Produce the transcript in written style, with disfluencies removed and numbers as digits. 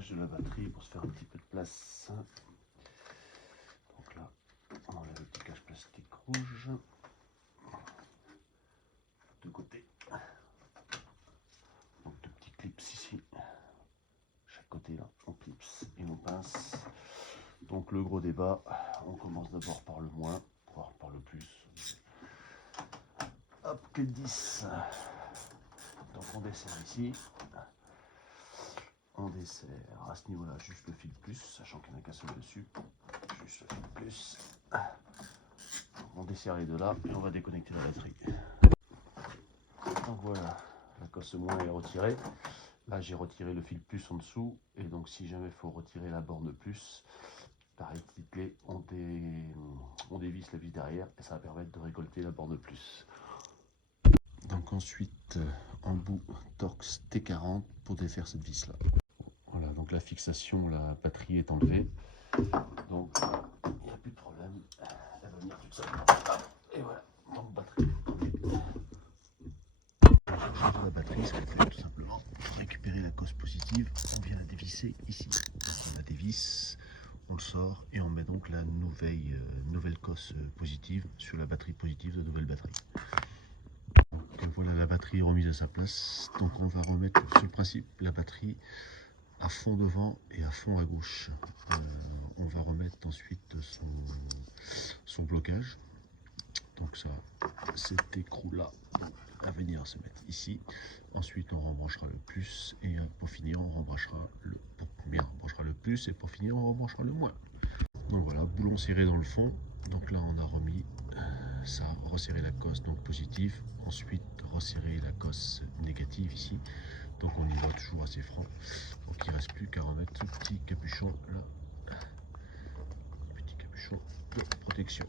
démontage de la batterie pour se faire un petit peu de place. Donc là, on enlève le petit cache plastique rouge. De côté. Donc deux petits clips ici. Chaque côté là, on clipse et on pince. Donc le gros débat, on commence d'abord par le moins, voire par le plus. Hop, clé de 10. Donc on desserre ici. On desserre à ce niveau-là juste le fil plus, sachant qu'il n'y en a qu'un seul dessus. Juste le fil plus. On desserre les deux là et on va déconnecter la batterie. Donc voilà, la cosse moins est retirée. Là j'ai retiré le fil plus en dessous. Et donc si jamais il faut retirer la borne plus, pareil, petite clé, on dévisse la vis derrière et ça va permettre de récolter la borne plus. Donc ensuite, en bout, Torx T40 pour défaire cette vis là. Voilà, donc la fixation, la batterie est enlevée. Donc il n'y a plus de problème. Elle va venir toute seule. Et voilà, donc batterie. Pour la batterie, ce qu'on fait tout simplement, pour récupérer la cosse positive, on vient la dévisser ici. Donc on la dévisse, on le sort et on met donc la nouvelle cosse positive sur la batterie positive de nouvelle batterie. Donc voilà, la batterie remise à sa place. Donc on va remettre sur le principe la batterie à fond devant et à fond à gauche. On va remettre ensuite son blocage. Donc ça, cet écrou là à venir se mettre ici. Ensuite on rebranchera le plus et pour finir on rebranchera le plus et pour finir on rebranchera le moins. Donc voilà, boulon serré dans le fond. Donc là on a remis ça, resserrer la cosse donc positive, ensuite resserrer la cosse négative ici. Donc on y va toujours assez franc. Donc il ne reste plus qu'à remettre ce petit capuchon là, petit capuchon de protection.